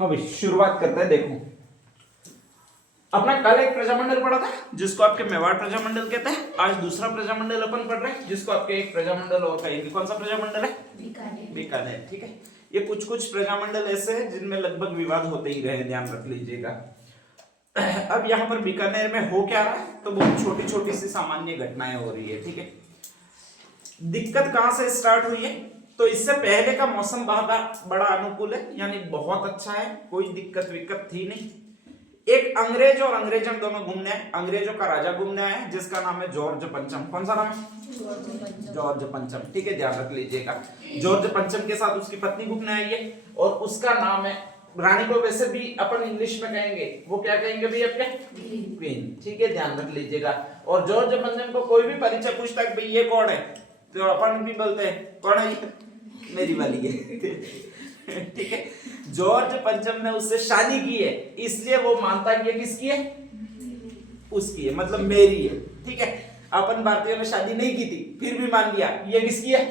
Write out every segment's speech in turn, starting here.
हाँ भाई शुरुआत करते हैं। देखो अपना कल एक प्रजामंडल पढ़ा था जिसको आपके मेवाड़ प्रजामंडल कहते हैं। आज दूसरा प्रजामंडल अपन पढ़ रहे हैं जिसको आपके एक प्रजामंडल और कहेंगे। कौन सा प्रजामंडल है? बीकानेर। ठीक है, ये कुछ कुछ प्रजामंडल ऐसे हैं जिनमें लगभग विवाद होते ही रहे, ध्यान रख लीजिएगा। अब यहाँ पर बीकानेर में हो क्या रहा है, तो बहुत छोटी छोटी सी सामान्य घटनाएं हो रही है। ठीक है, दिक्कत कहां से स्टार्ट हुई है, तो इससे पहले का मौसम बड़ा अनुकूल है, यानी बहुत अच्छा है, कोई दिक्कत विक्कत थी नहीं। एक अंग्रेज और अंग्रेजन दोनों घूमने आए। अंग्रेजों का राजा घूमने आया है जिसका नाम है जॉर्ज पंचम। कौन सा नाम है? जॉर्ज पंचम। ठीक है, ध्यान रख लीजिएगा। जॉर्ज पंचम के साथ उसकी पत्नी घूमने आई है और उसका नाम है, रानी को वैसे भी अपन इंग्लिश में कहेंगे, वो क्या कहेंगे भी आपके? क्वीन। ठीक है, ध्यान रख लीजिएगा। और जॉर्ज पंचम को कोई भी परिचय पूछता है भाई ये कौन है, तो अपन भी बोलते हैं कौन है ये? मेरी वाली है। ठीक है, जॉर्ज पंचम ने उससे शादी की है, इसलिए वो मानता है कि ये किसकी है? उसकी है, मतलब मेरी है। ठीक है, अपन भारतीयों ने शादी नहीं की थी फिर भी मान लिया ये किसकी है।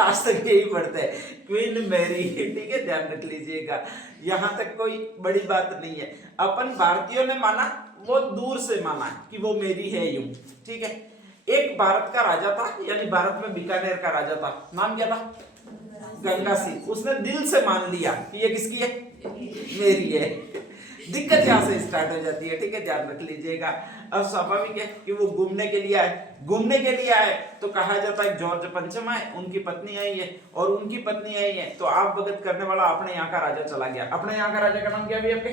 आज तक यही पढ़ते हैं, क्वीन मैरी। ठीक है, ध्यान रख लीजिएगा, यहां तक कोई बड़ी बात नहीं है। अपन भारतीयों ने माना, वो दूर से माना कि वो मेरी है यूं। ठीक है, एक भारत का राजा था, यानी भारत में बीकानेर का राजा था, नाम क्या था? गंगा सिंह। उसने दिल से मान लिया कि ये किसकी है? मेरी है। दिक्कत यहां से स्टार्ट हो जाती है। ठीक है, ध्यान रख लीजिएगा। अब स्वाभाविक है कि वो घूमने के लिए आए तो कहा जाता है जॉर्ज पंचम आए, उनकी पत्नी आई है, और उनकी पत्नी आई है तो आप भगत करने वाला अपने यहाँ का राजा चला गया। अपने यहाँ का राजा का नाम क्या भी आपके?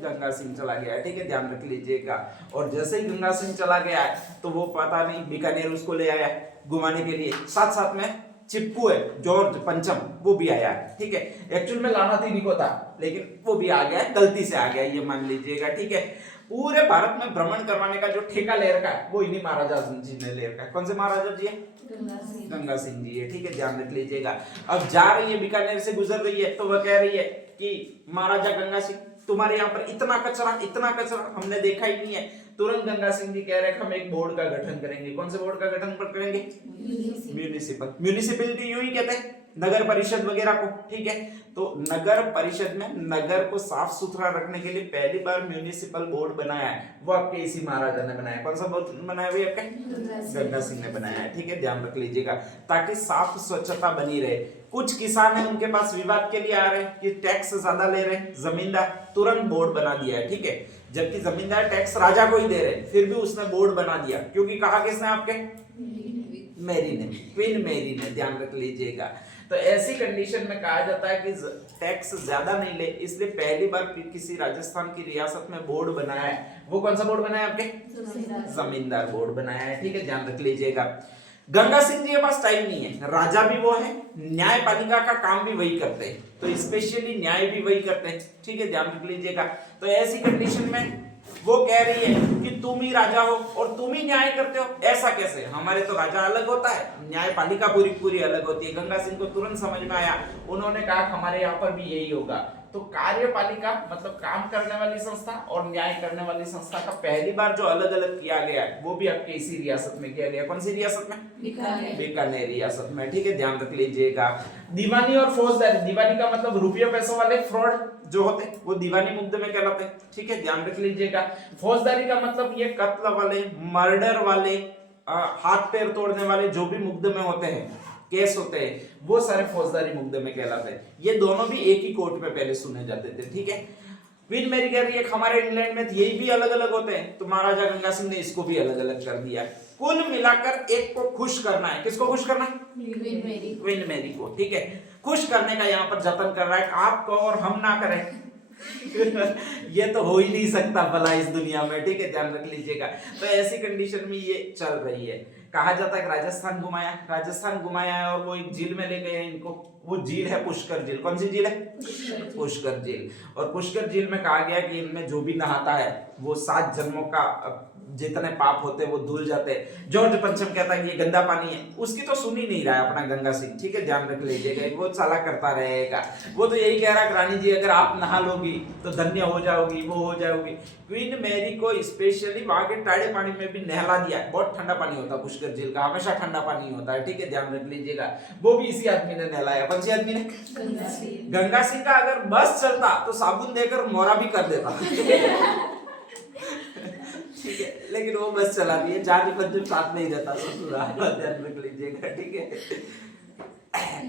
गंगा सिंह चला गया है। ठीक है, ध्यान रख लीजिएगा। और जैसे ही गंगा सिंह चला गया है तो वो पता नहीं बीकानेर उसको ले आया घुमाने के लिए, साथ साथ में चिप्पू है जॉर्ज पंचम, वो भी आया है। ठीक है, एक्चुअल में लाना थी निको था, लेकिन वो भी आ गया, गलती से आ गया, ये मान लीजिएगा। ठीक है, पूरे भारत में भ्रमण करवाने का जो ठेका ले रखा है वो इन्हीं महाराजा जी ने ले रखा है। कौन से महाराजा जी है? गंगा सिंह जी है। ठीक है, ध्यान रख लीजिएगा। अब जा रही है, बीकानेर से गुजर रही है, तो वह कह रही है कि महाराजा गंगा सिंह, तुम्हारे यहाँ पर इतना कचरा हमने देखा ही नहीं है। तुरंत गंगा सिंह जी कह रहे हैं हम एक बोर्ड का गठन करेंगे। कौन से बोर्ड का गठन करेंगे? म्यूनिसिपलिटी यूं ही कहते हैं, नगर परिषद वगैरह को। ठीक है, तो नगर परिषद में नगर को साफ सुथरा रखने के लिए पहली बार म्यूनिसिपल बोर्ड बनाया है, वो आपके इसी महाराजा ने बनाया। कौन सा बोर्ड बनाया हुआ आपके? गंगा सिंह ने बनाया है। ठीक है, ध्यान रख लीजिएगा, ताकि साफ स्वच्छता बनी रहे। कुछ किसान है उनके पास विवाद के लिए आ रहे हैं कि टैक्स ज्यादा ले रहे हैं, जमींदार तुरंत बोर्ड बना दिया है। ठीक है, जबकि जमींदार टैक्स राजा को ही दे रहे, फिर भी उसने बोर्ड बना दिया, क्योंकि कहा किसने? आपके मैरी ने, क्वीन मैरी ने। ध्यान रख लीजिएगा। तो ऐसी कंडीशन में कहा जाता है कि टैक्स ज्यादा नहीं ले, इसलिए पहली बार किसी राजस्थान की रियासत में बोर्ड बनाया है। वो कौन सा बोर्ड बनाया आपके? जमींदार बोर्ड बनाया है। ठीक है, ध्यान रख लीजिएगा। गंगा सिंह जी के पास टाइम नहीं है, राजा भी वो है, न्यायपालिका का काम भी वही करते हैं, तो स्पेशली न्याय भी वही करते हैं। ठीक है, ध्यान रख लीजिएगा। तो ऐसी कंडीशन में वो कह रही है कि तुम ही राजा हो और तुम ही न्याय करते हो, ऐसा कैसे? हमारे तो राजा अलग होता है, न्यायपालिका पूरी अलग होती है। गंगा सिंह को तुरंत समझ में आया, उन्होंने कहा हमारे यहाँ पर भी यही होगा। तो कार्यपालिका मतलब काम करने वाली संस्था और न्याय करने वाली संस्था का पहली बार जो अलग अलग किया गया है वो भी आपके इसी रियासत में किया गया। कौन सी रियासत में? बीकानेर रियासत में। ठीक है, ध्यान रख लीजिएगा। दीवानी और फौजदारी, दीवानी का मतलब रुपये पैसों वाले फ्रॉड जो होते हैं वो दीवानी मुकदमे कहलाते हैं। ठीक है, ध्यान रख लीजिएगा। फौजदारी का मतलब ये कत्ल वाले, मर्डर वाले, हाथ पैर तोड़ने वाले जो भी मुकदमे होते हैं, केस होते हैं, वो सारे फौजदारी मुकदमे कहलाते हैं। ये दोनों भी एक ही कोर्ट में पहले सुने जाते थे। ठीक है, क्वीन मैरी कह रही है हमारे इंग्लैंड में यही भी अलग अलग होते हैं, तो महाराजा गंगा सिंह ने इसको भी अलग अलग कर दिया। कुल मिलाकर एक को खुश करना है। किसको खुश करना है? क्वीन मैरी को। ठीक है, खुश करने का यहाँ पर जतन कर रहा है, आपको और हम ना करें। ये तो हो ही नहीं सकता भला इस दुनिया में। ठीक है, ध्यान रख लीजिएगा। तो ऐसी कंडीशन में ये चल रही है। कहा जाता है राजस्थान घुमाया है और वो एक झील में ले गए हैं इनको। वो झील है पुष्कर झील। कौन सी झील है? पुष्कर झील। और पुष्कर झील में कहा गया कि इनमें जो भी नहाता है वो 7 जन्मों का जितने पाप होते वो धुल जाते। जॉर्ज पंचम कहता है कि ये गंदा पानी है, उसकी तो सुन ही नहीं रहा है अपना गंगा सिंह, ठीक है, ध्यान रख लीजिएगा, वो साला करता रहेगा। वो तो यही कह रहा है रानी जी अगर आप नहा लोगी तो धन्य हो जाओगी, वो हो जाओगी। क्वीन मैरी को स्पेशली वहां के टाड़े पानी में भी नहला दिया है। बहुत ठंडा पानी होता है पुष्कर झील का, हमेशा ठंडा पानी होता है, ठीक है, ध्यान रख लीजिएगा। वो भी इसी आदमी ने नहलाया। कौन सी आदमी ने? गंगा सिंह का अगर बस चलता तो साबुन देकर मोरा भी कर देता। ठीक है, लेकिन वो बस चला रही है, जानी पंचम साथ में ही रहता ससुराल, ध्यान रख लीजिएगा, ठीक है।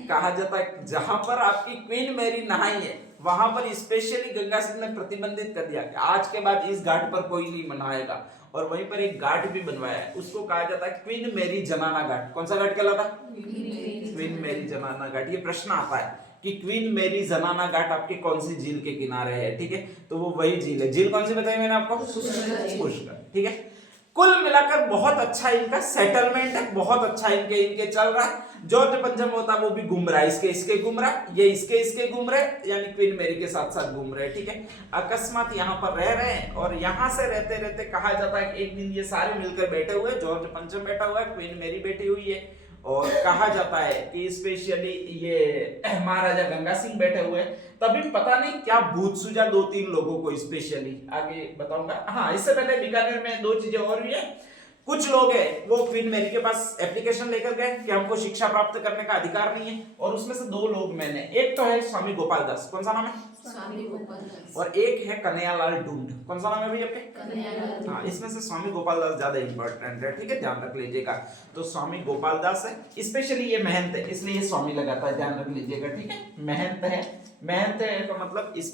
कहा जाता है जहां पर आपकी क्वीन मैरी नहाई है वहां पर स्पेशली गंगा सिंह ने प्रतिबंधित कर दिया कि आज के बाद इस घाट पर कोई नहीं नहाएगा, और वहीं पर एक घाट भी बनवाया है, उसको कहा जाता है क्वीन मैरी जनाना घाट। कौन सा घाट कहलाता? क्वीन मैरी जनाना घाट। ये प्रश्न आता है कि क्वीन मैरी जनाना घाट आपके कौन सी झील के किनारे है, ठीक है, तो वो वही झील है। झील कौन सी बताई मैंने आपको? पुष्कर, ठीक है। कुल मिलाकर बहुत अच्छा इनका सेटलमेंट है, बहुत अच्छा इनके चल रहा है। जॉर्ज पंचम होता वो भी घूम रहा है, इसके घूम रहा है, ये इसके घूम रहे, यानी क्वीन मैरी के साथ साथ घूम रहे, ठीक है। अकस्मात यहाँ पर रह रहे हैं और यहाँ से रहते रहते कहा जाता है कि एक दिन ये सारे मिलकर बैठे हुए, जॉर्ज पंचम बैठा हुआ है, क्वीन मैरी बैठी हुई है, और कहा जाता है कि स्पेशली ये महाराजा गंगा सिंह बैठे हुए, तभी पता नहीं क्या भूत सूझा 2-3 लोगों को, स्पेशली आगे बताऊंगा। हाँ, इससे पहले बीकानेर में 2 चीजें और भी है। कुछ लोग हैं वो क्वीन मैरी के पास एप्लीकेशन लेकर गए कि हमको शिक्षा प्राप्त करने का अधिकार नहीं है, और उसमें से 2 लोग मैंने, एक तो है स्वामी गोपाल दास, कौन सा नाम है? स्वामी गोपाल दास, और एक है कन्हैयालाल ढूंढ। कौन सा नाम है भैया आपके? कन्हैयालाल। हाँ, इसमें से स्वामी गोपाल दास ज्यादा इंपॉर्टेंट है, ठीक है, ध्यान रख लीजिएगा। तो स्वामी गोपाल दास है, स्पेशली ये महंत है, इसलिए ये स्वामी लगाता है, ध्यान रख लीजिएगा, ठीक है। महंत है, महंत है तो मतलब इस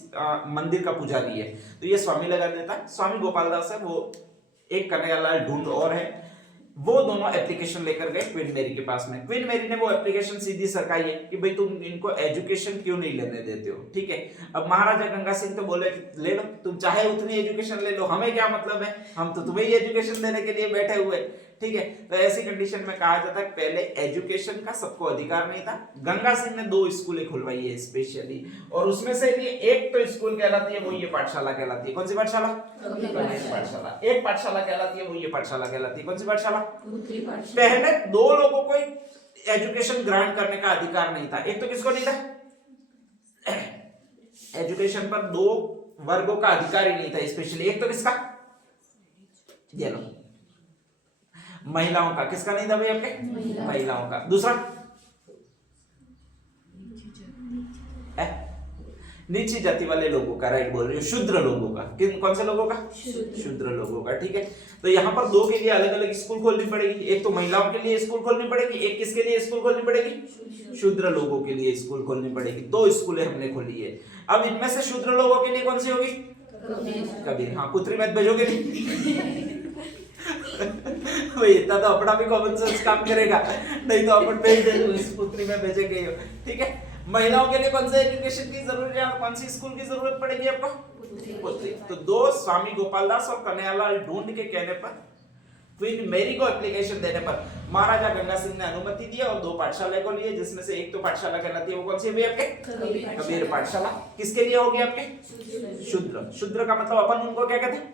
मंदिर का पुजारी है, तो ये स्वामी लगा देता है। स्वामी गोपाल दास है, वो एक कन्हैयालाल ढूंढ और है, वो दोनों एप्लीकेशन लेकर गए क्वीन मैरी के पास में। क्वीन मैरी ने वो एप्लीकेशन सीधी सरकाई है कि भाई तुम इनको एजुकेशन क्यों नहीं लेने देते हो, ठीक है। अब महाराजा गंगा सिंह तो बोले कि ले लो, तुम चाहे उतनी एजुकेशन ले लो, हमें क्या मतलब है, हम तो तुम्हें ही एजुकेशन देने के लिए बैठे हुए, ठीक है। तो ऐसी कंडीशन में कहा जाता है पहले एजुकेशन का सबको अधिकार नहीं था। गंगा सिंह ने 2 स्कूलें खुलवाई है स्पेशली, और उसमें से ये एक तो स्कूल कहलाती है, वो ये पाठशाला कहलाती है। कौन सी पाठशाला? पाठशाला। एक पाठशाला कहलाती है, वो ये पाठशाला कहलाती है। कौन सी पाठशाला? पहले 2 लोगों को एजुकेशन ग्रांट करने का अधिकार नहीं था। एक तो किसको नहीं था? एजुकेशन पर 2 वर्गों का अधिकार ही नहीं था स्पेशली। एक तो किसका? ये लो, महिलाओं का। किसका नहीं था भाई आपके? महिलाओं का। दूसरा नीची जाति वाले लोगों का, राइट बोल रही हो, शूद्र लोगों का। कौन से लोगों का? शूद्र लोगों का, ठीक है। तो यहाँ पर 2 के लिए अलग अलग स्कूल खोलनी पड़ेगी। एक तो महिलाओं के लिए स्कूल खोलनी पड़ेगी, एक किसके लिए स्कूल खोलनी पड़ेगी? शूद्र लोगों के लिए स्कूल खोलनी पड़ेगी। 2 स्कूलें हमने खोली है। अब इनमें से शूद्र लोगों के लिए कौन सी होगी? कबीर। हाँ, पुत्री मत भेजोगे नहीं। इतना तो अपना भी कॉमन सेंस काम करेगा, नहीं तो अपन भेज दे, इस पुत्री में भेजेंगे, ठीक है। महिलाओं के लिए कौन सा एजुकेशन की जरूरत है और कौन सी स्कूल की जरूरत पड़ेगी आपको? पुत्री। तो 2 स्वामी गोपाल दास और कन्हैयालाल ढूंढ के कहने पर, क्वीन मैरी को एप्लीकेशन देने पर महाराजा गंगा सिंह ने अनुमति दी और 2 पाठशाला को लिए, जिसमें से एक तो पाठशाला कहलाती है, वो कौन सी है आपके? कबीर पाठशाला। किसके लिए होगी आपके? शूद्र। शूद्र का मतलब अपन उनको क्या कहते हैं?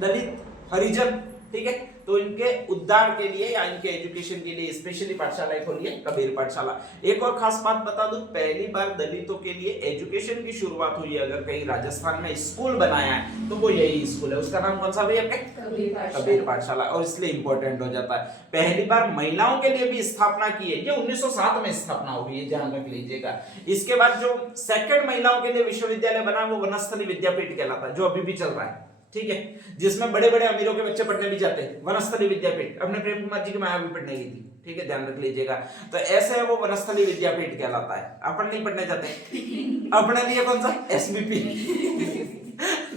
दलित, हरिजन, ठीक है। तो इनके उद्धार के लिए या इनके एजुकेशन के लिए स्पेशली पाठशाला खोली है, कबीर पाठशाला। एक और खास बात बता दूं, पहली बार दलितों के लिए एजुकेशन की शुरुआत हुई है, अगर कहीं राजस्थान में स्कूल बनाया है तो वो यही स्कूल है। उसका नाम कौन सा भैया? कबीर पाठशाला। और इसलिए इंपॉर्टेंट हो जाता है। पहली बार महिलाओं के लिए भी स्थापना की है, ये 1907 में स्थापना हुई है, ध्यान रख लीजिएगा। इसके बाद जो सेकंड महिलाओं के लिए विश्वविद्यालय बना वो वनस्थली विद्यापीठ कहलाता है, जो अभी भी चल रहा है, ठीक है, जिसमें बड़े बड़े अमीरों के बच्चे पढ़ने भी जाते हैं। वनस्थली विद्यापीठ अपने प्रेम कुमार जी की माया भी पढ़ने गई थी, ठीक है, ध्यान रख लीजिएगा। तो ऐसे है वो वनस्थली विद्यापीठ कहलाता है। अपन नहीं पढ़ने जाते, अपने लिए कौन सा? एसबीपी।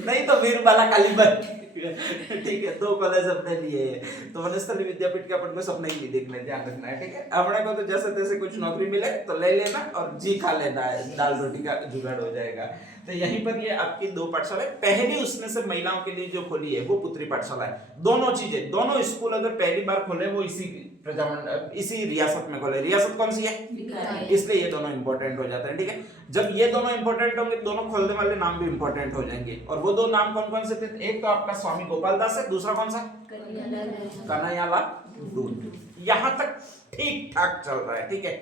नहीं तो वीरबाला कालीबाग, ठीक है, 2 कॉलेज अपने लिए। तो वनस्थली विद्यापीठ के अपन को सपने ही देखने, ध्यान रखना है, ठीक है। अपने को तो जैसे तैसे कुछ नौकरी मिले तो ले लेना और जी खा लेना है, दाल रोटी का जुगाड़ हो जाएगा। तो यहीं पर ये आपकी 2 पाठशाला है। पहली उसमें से महिलाओं के लिए जो खोली है वो पुत्री पाठशाला है। दोनों चीजें, दोनों स्कूल अगर पहली बार खोले वो इसी रियासत में खोले। रियासत कौन सी है? इसलिए ये दोनों इंपॉर्टेंट हो जाते हैं, ठीक है। जब ये दोनों इंपॉर्टेंट होंगे, दोनों खोलने वाले नाम भी इंपॉर्टेंट हो जाएंगे। और वो 2 नाम कौन कौन से थे? एक तो आपका स्वामी गोपाल दास है, दूसरा कौन सा? कन्हैयालाल दूत। यहां तक ठीक ठाक चल रहा है, ठीक है।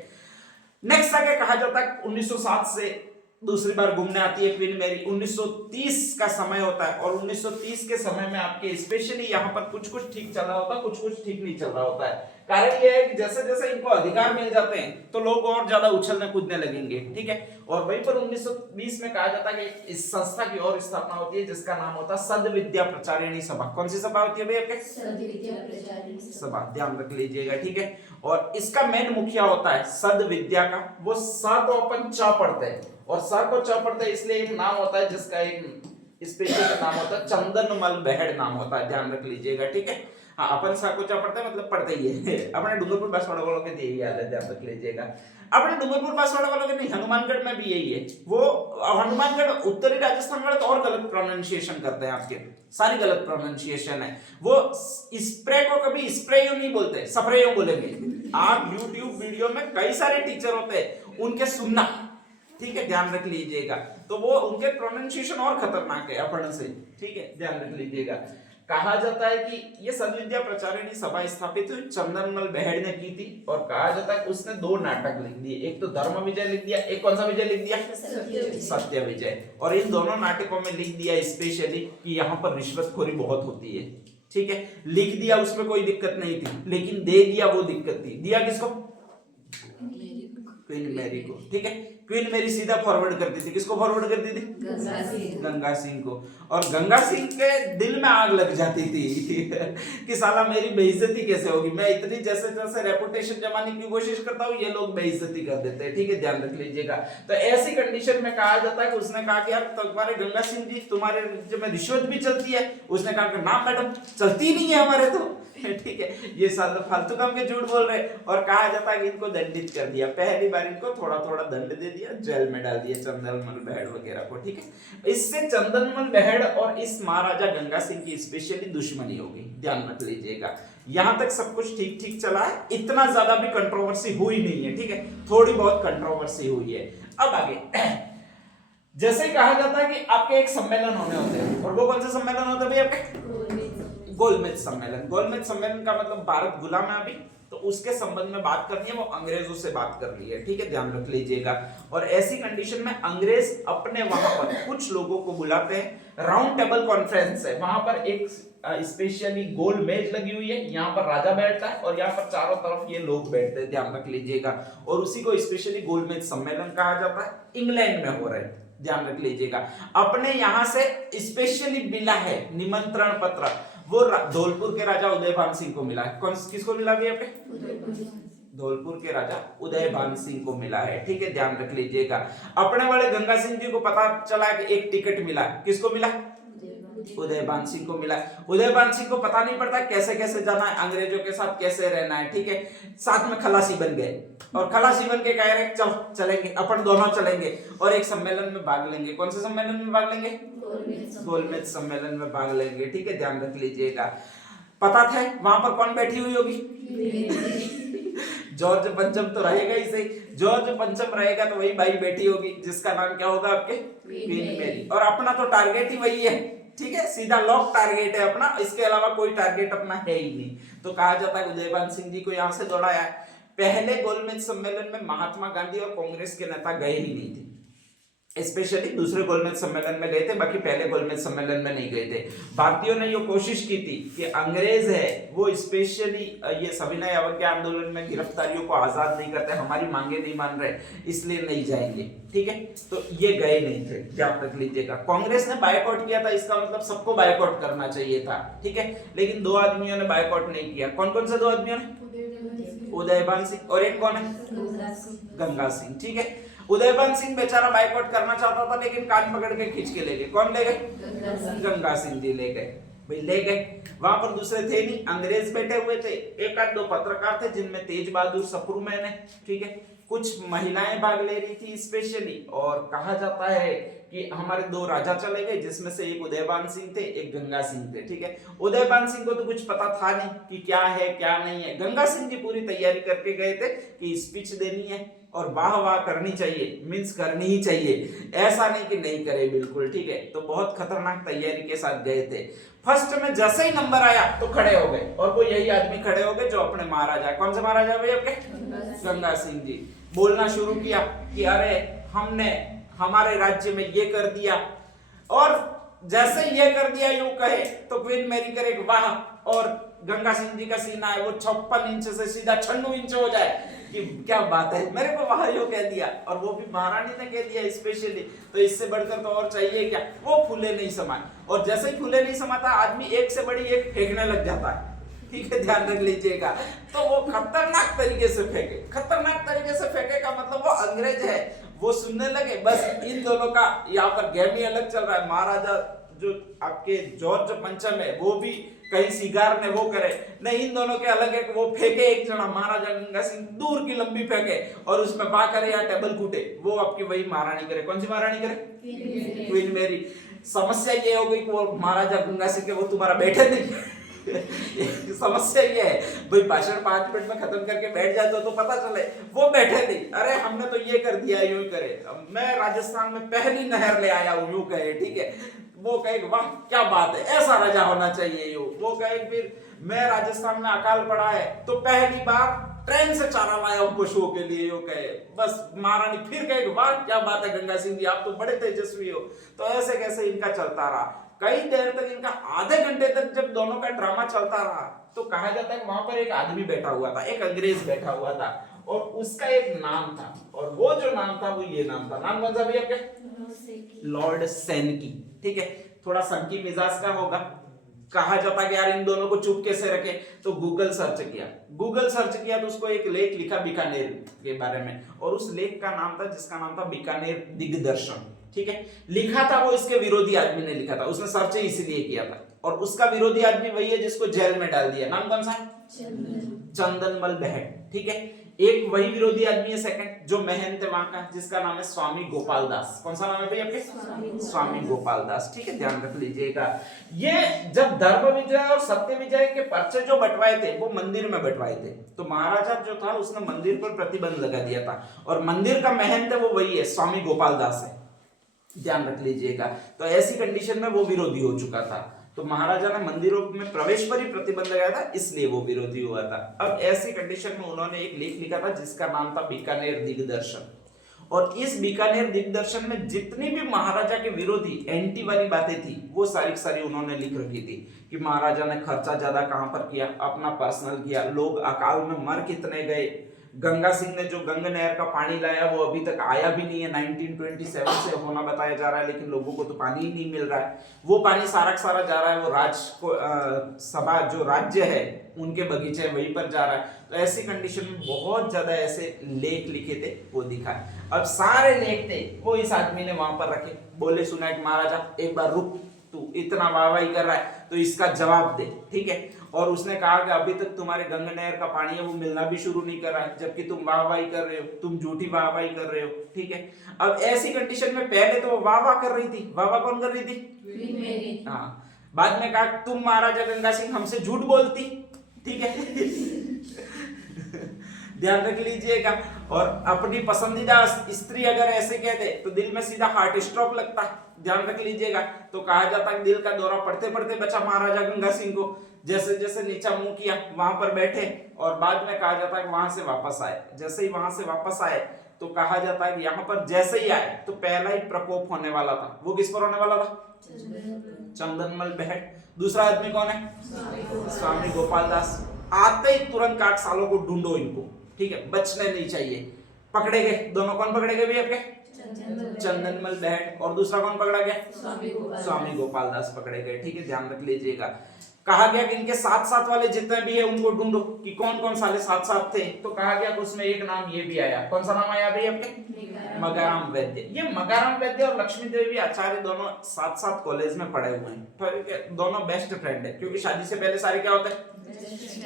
नेक्स्ट आगे कहा जाता है 1907 से दूसरी बार घूमने आती है क्वीन मैरी। 1930 का समय होता है और 1930 के समय में आपके स्पेशली यहाँ पर कुछ कुछ ठीक चल रहा होता है, कुछ कुछ ठीक नहीं चल रहा होता है। कारण यह है कि जैसे जैसे इनको अधिकार मिल जाते हैं तो लोग और ज्यादा उछलने कूदने लगेंगे, ठीक है। और वहीं पर 1920 में कहा जाता है कि इस संस्था की और स्थापना होती है जिसका नाम होता है सद विद्या प्रचारिणी सभा। कौन सी सभा होती है भाई आपके? सद विद्या प्रचारिणी सभा, ध्यान रख लीजिएगा, ठीक है। और इसका मेन मुखिया होता है सद विद्या का। वो स को अपन च पढ़ते हैं और स को च पढ़ते हैं, इसलिए एक नाम होता है जिसका एक स्पेशल नाम होता है चंदनमल बहड़ नाम होता है, ध्यान रख लीजिएगा, ठीक है। हाँ, अपन सा को चा पढ़ते हैं मतलब पढ़ते ही है। अपने डूंगरपुर बांसवाड़ा वालों के यही हाल है, ध्यान रख लीजिएगा। अपने डूंगरपुर बांसवाड़ा वालों के नहीं, हनुमानगढ़ में भी यही है। वो हनुमानगढ़ उत्तरी राजस्थान वाले तो और गलत प्रोनाउंसिएशन करते हैं, आपके सारी गलत प्रोनाउंसिएशन है। वो स्प्रे को कभी स्प्रे यूं नहीं बोलते, स्प्रे यूं बोलेंगे। आप YouTube वीडियो में कई सारे टीचर होते हैं, उनके सुनना, ठीक है, ध्यान रख लीजिएगा। तो वो उनके प्रोनाउंसिएशन और खतरनाक है अपन से, ठीक है, ध्यान रख लीजिएगा। कहा जाता है कि ये सदविद्या प्रचारिणी सभा स्थापित हुई चंदनमल बहड़ ने की थी। और कहा जाता है कि उसने 2 नाटक लिख दिए, एक तो धर्म विजय लिख दिया, एक कौन सा विजय लिख दिया? सत्य विजय। और इन दोनों नाटकों में लिख दिया स्पेशली कि यहाँ पर रिश्वतखोरी बहुत होती है, ठीक है। लिख दिया, उसमें कोई दिक्कत नहीं थी, लेकिन दे दिया वो दिक्कत थी। दिया किसको? क्वीन मैरी को, ठीक है। क्वीन मैरी सीधा फॉरवर्ड करती थी, किसको फॉरवर्ड करती थी? गंगा सिंह को। और गंगा सिंह के दिल में आग लग जाती थी कि साला मेरी बेइज्जती कैसे होगी। मैं इतनी जैसे जैसे रेपुटेशन जमाने की कोशिश करता हूँ, ये लोग बेइज्जती कर देते हैं, ठीक है, ध्यान रख लीजिएगा। तो ऐसी कंडीशन में कहा जाता है कि उसने कहा कि यार तुम्हारे गंगा सिंह जी, तुम्हारे राज्य में रिश्वत भी चलती है। उसने कहा कि ना मैडम, चलती नहीं है हमारे तो, ठीक है, ये साल फालतू काम के झूठ बोल रहे। और कहा जाता है कि इनको दंडित कर दिया, पहली बार इनको थोड़ा थोड़ा दंड दे दिया, जेल में डाल दिया चंदनमल बहड़ वगैरह को, ठीक है। इससे चंदनमल बहड़ और इस महाराजा गंगा सिंह की स्पेशली दुश्मनी हो गई, ध्यान रख लीजिएगा। यहां तक सब कुछ ठीक ठीक चला है, इतना ज्यादा भी कंट्रोवर्सी हुई नहीं है, ठीक है, थोड़ी बहुत कंट्रोवर्सी हुई है। अब आगे जैसे कहा जाता है कि आपके एक सम्मेलन होने होते हैं, और वो कौन से सम्मेलन होते हैं भाई आपके? गोलमेज सम्मेलन। गोलमेज सम्मेलन का मतलब भारत गुलाम है अभी, तो उसके संबंध में बात करनी है, वो अंग्रेजों से बात कर ली है, ठीक है, ध्यान रख लीजिएगा। और ऐसी कंडीशन में अंग्रेज अपने वहां पर कुछ लोगों को बुलाते हैं, राउंड टेबल कॉन्फ्रेंस है, वहां पर एक स्पेशली गोल मेज लगी हुई है, यहाँ पर राजा बैठता है और यहाँ पर चारों तरफ ये लोग बैठते हैं, ध्यान रख लीजिएगा। और उसी को स्पेशली गोलमेज सम्मेलन कहा जाता है, इंग्लैंड में हो रहा है, ध्यान रख लीजिएगा। अपने यहाँ से स्पेशली मिला है निमंत्रण पत्र, वो धौलपुर के राजा उदयभान सिंह को मिला है। कौन किसको मिला भैया? धौलपुर के राजा उदयभान सिंह को मिला है, ठीक है, ध्यान रख लीजिएगा। अपने वाले गंगा सिंह जी को पता चला कि एक टिकट मिला, किसको मिला? उदयभान सिंह को मिला। उदयभान सिंह को पता नहीं पड़ता कैसे कैसे जाना है, अंग्रेजों के साथ कैसे रहना है, ठीक है। साथ में खलासी बन गए और खलासी बन के कह रहे चल चलेंगे, अपन दोनों चलेंगे और एक सम्मेलन में भाग लेंगे। कौन से सम्मेलन में भाग लेंगे? गोलमेज सम्मेलन में भाग लेंगे, ठीक है, ध्यान रख लीजिएगा। पता था वहां पर कौन बैठी हुई होगी? जॉर्ज पंचम तो रहेगा ही सही, जॉर्ज पंचम रहेगा तो वही बाई बैठी होगी जिसका नाम क्या होगा आपके? Queen Mary. और अपना तो टारगेट ही वही है, ठीक है, सीधा लॉक टारगेट है अपना, इसके अलावा कोई टारगेट अपना है ही नहीं। तो कहा जाता है उदयभान सिंह जी को यहाँ से दौड़ाया है। पहले गोलमेज सम्मेलन में महात्मा गांधी और कांग्रेस के नेता गए ही नहीं थे, स्पेशली दूसरे गोलमेज सम्मेलन में गए थे, बाकी पहले गोलमेज सम्मेलन में नहीं गए थे। भारतीयों ने ये कोशिश की थी कि अंग्रेज है वो स्पेशली ये सविनय अवज्ञा आंदोलन में गिरफ्तारियों को आजाद नहीं करते, हमारी मांगे नहीं मान रहे, इसलिए नहीं जाएंगे, ठीक है, तो ये गए नहीं थे, ध्यान रख लीजिएगा। कांग्रेस ने बायकॉट किया था, इसका मतलब सबको बायकॉट करना चाहिए था, ठीक है, लेकिन 2 आदमियों ने बायकॉट नहीं किया। कौन कौन से 2 आदमियों ने? उदयभान सिंह और एक कौन है? गंगा सिंह, ठीक है। उदयभान सिंह बेचारा बायकॉट करना चाहता था, लेकिन कान पकड़ के खींच के ले गए। कौन ले गए? गंगा सिंह जी ले गए, भाई ले गए। वहां पर दूसरे थे नहीं, अंग्रेज बैठे हुए थे, एक आध 2 पत्रकार थे जिनमें तेज बहादुर सप्रू मैन है, ठीक है, कुछ महिलाएं भाग ले रही थी स्पेशली, और कहा जाता है कि हमारे 2 राजा चले गए, जिसमें से एक उदयभान सिंह थे, एक गंगा सिंह थे। ठीक है, उदयभान सिंह को तो कुछ पता था नहीं कि क्या है क्या नहीं है। गंगा सिंह जी पूरी तैयारी करके गए थे कि स्पीच देनी है और वाह वाह करनी चाहिए, मींस करनी ही चाहिए, ऐसा नहीं कि नहीं करे बिल्कुल। ठीक है, तो बहुत खतरनाक तैयारी के साथ गए थे। फर्स्ट में जैसे ही नंबर आया तो खड़े हो गए, और वो यही आदमी खड़े हो गए जो अपने महाराजा, कौन से महाराजा भाई आपके? गंगा सिंह जी। बोलना शुरू किया कि अरे हमने हमारे राज्य में ये कर दिया, और जैसे ये कर दिया यूं कहे तो क्वीन मैरी करे वाह, और गंगा सिंह जी का सीना है वो 56 इंच से सीधा 96 इंच हो जाए कि क्या बात है, मेरे को वहां यो कह दिया, और वो भी महारानी ने कह दिया स्पेशली, तो इससे बढ़कर तो और चाहिए क्या। वो फूले नहीं समाए, और जैसे ही फूले नहीं समाता आदमी एक से बड़ी एक फेंकने लग जाता है। ठीक है, ध्यान रख लीजिएगा। तो वो खतरनाक तरीके से फेंके, खतरनाक तरीके से फेंके का मतलब वो अंग्रेज है, वो सुनने लगे। बस इन दोनों का यहाँ पर गेम ही अलग चल रहा है। महाराजा जो आपके जॉर्ज पंचम है वो भी कहीं सिगार ने वो करे नहीं, इन दोनों के अलग है। वो फेंके एक जना, महाराजा गंगा सिंह दूर की लंबी फेंके और उसमें बा करे या टेबल कूटे, वो आपकी वही महारानी करे। कौन सी महारानी करे? Queen Mary. समस्या ये हो गई कि वो महाराजा गंगा सिंह के वो तुम्हारा बैठे नहीं समस्या ये है भाई, भाषण 5 मिनट में खत्म करके बैठ जाते तो पता चले, वो बैठे नहीं। अरे हमने तो ये कर दिया, यूं ही करे, मैं राजस्थान में पहली नहर ले आया हूं, यूं कहे। ठीक है, वो कहे वाह क्या बात है, ऐसा राजा होना चाहिए यूं। वो कहे फिर मैं राजस्थान में अकाल पड़ा है तो पहली बार ट्रेन से चारा लाया हूं पशुओं के लिए, यूं कहे। बस महारानी फिर कहे वाह क्या बात है गंगा सिंह जी, आप तो बड़े तेजस्वी हो। तो ऐसे कैसे इनका चलता रहा कई देर तक, इनका आधे घंटे तक जब दोनों का ड्रामा चलता रहा, तो कहा जाता है कि वहां पर एक आदमी बैठा हुआ था, एक अंग्रेज बैठा हुआ था, और उसका एक नाम था, और वो जो नाम था वो ये नाम था। नाम कौन सा भैया आपके? लॉर्ड सेनकी। ठीक है, थोड़ा संकी मिजाज का होगा। कहा जाता कि यार इन दोनों को चुप कैसे रखे, तो गूगल सर्च किया तो उसको एक लेख लिखा बीकानेर के बारे में, और उस लेख का नाम था, जिसका नाम था बीकानेर दिग्दर्शन। ठीक है, लिखा था वो इसके विरोधी आदमी ने लिखा था, उसने सर्च इसलिए किया था, और उसका विरोधी आदमी वही है जिसको जेल में डाल दिया। नाम कौन सा है? चंदनमल बहट। ठीक है, एक वही विरोधी आदमी है सेकंड, जो महंत है वहां का, जिसका नाम है स्वामी गोपाल दास। कौन सा नाम है भाई आपके? स्वामी गोपाल दास। ठीक है, ध्यान रख लीजिएगा। ये जब धर्म विजय और सत्य विजय के पर्चे जो बंटवाए थे वो मंदिर में बंटवाए थे, तो महाराजा जो था उसने मंदिर पर प्रतिबंध लगा दिया था, और मंदिर का महंत है वो वही है, स्वामी गोपाल दास है, ध्यान रख लीजिएगा। तो ऐसी कंडीशन में वो विरोधी हो चुका था, तो महाराजा ने मंदिरों में प्रवेश पर ही प्रतिबंध लगाया था, इसलिए वो विरोधी हुआ था। अब ऐसी कंडीशन में उन्होंने एक लेख लिखा था जिसका नाम था बीकानेर दिग्दर्शन, और इस बीकानेर दिग्दर्शन में जितनी भी महाराजा के विरोधी एंटी वाली बातें थी वो सारी सारी उन्होंने लिख रखी थी, कि महाराजा ने खर्चा ज्यादा कहां पर किया, अपना पर्सनल किया, लोग अकाल में मर कितने गए, गंगा सिंह ने जो गंगा नहर का पानी लाया वो अभी तक आया भी नहीं है, 1927 से होना बताया जा रहा है, लेकिन लोगों को तो पानी ही नहीं मिल रहा है, वो पानी सारा सारा जा रहा है, वो सभा जो राज्य है उनके बगीचे वहीं पर जा रहा है। तो ऐसी कंडीशन में बहुत ज्यादा ऐसे लेख लिखे थे, वो दिखा। अब सारे लेख थे वो इस आदमी ने वहां पर रखे, बोले सुना कि महाराजा एक बार रुक, तू इतना वाहवाही कर रहा है तो इसका जवाब दे। ठीक है, और उसने कहा कि अभी तक तुम्हारे गंगा नहर का पानी है वो मिलना भी शुरू नहीं कर रहा है, जबकि तुम वाहवाही कर रहे हो, तुम झूठी वाहवाही कर रहे हो। ठीक है, अब ऐसी कंडीशन में पहले तो वो वाह कर रही थी, वाह कौन कर रही थी? हाँ, बाद में कहा तुम महाराजा गंगा सिंह हमसे झूठ बोलती। ठीक है ध्यान रख लीजिएगा। और अपनी पसंदीदा स्त्री अगर ऐसे कह दे तो दिल में सीधा हार्ट स्ट्रोक लगता है, ध्यान रख लीजिएगा। तो कहा जाता है दिल का दौरा पड़ते पड़ते बचा महाराजा गंगा सिंह को, जैसे जैसे नीचा मुंह किया वहां पर बैठे, और बाद में कहा जाता है कि वहां से वापस आए। जैसे ही वहां से वापस आए तो कहा जाता है कि यहाँ पर जैसे ही आए तो पहला ही प्रकोप होने वाला था, वो किस पर होने वाला था? चंदनमल बहट। दूसरा आदमी कौन है? स्वामी गोपाल दास। आते ही तुरंत 8 सालों को ढूंढो इनको, ठीक है, बचने नहीं चाहिए। पकड़े गए दोनों, कौन पकड़े गए भी आपके? चंदनमल बहट। और दूसरा कौन पकड़ा गया? स्वामी गोपाल दास पकड़े गए। ठीक है, ध्यान रख लीजिएगा। कहा गया कि इनके साथ साथ वाले जितने भी है उनको ढूंढो कि कौन कौन साले साथ साथ थे। तो कहा गया कि उसमें एक नाम ये भी आया, कौन सा नाम आया भाई आपके? मगाराम वैद्य। ये मगाराम वैद्य और लक्ष्मी देवी आचार्य दोनों साथ साथ कॉलेज में पढ़े हुए हैं, दोनों बेस्ट फ्रेंड है, क्योंकि शादी से पहले सारे क्या होते हैं?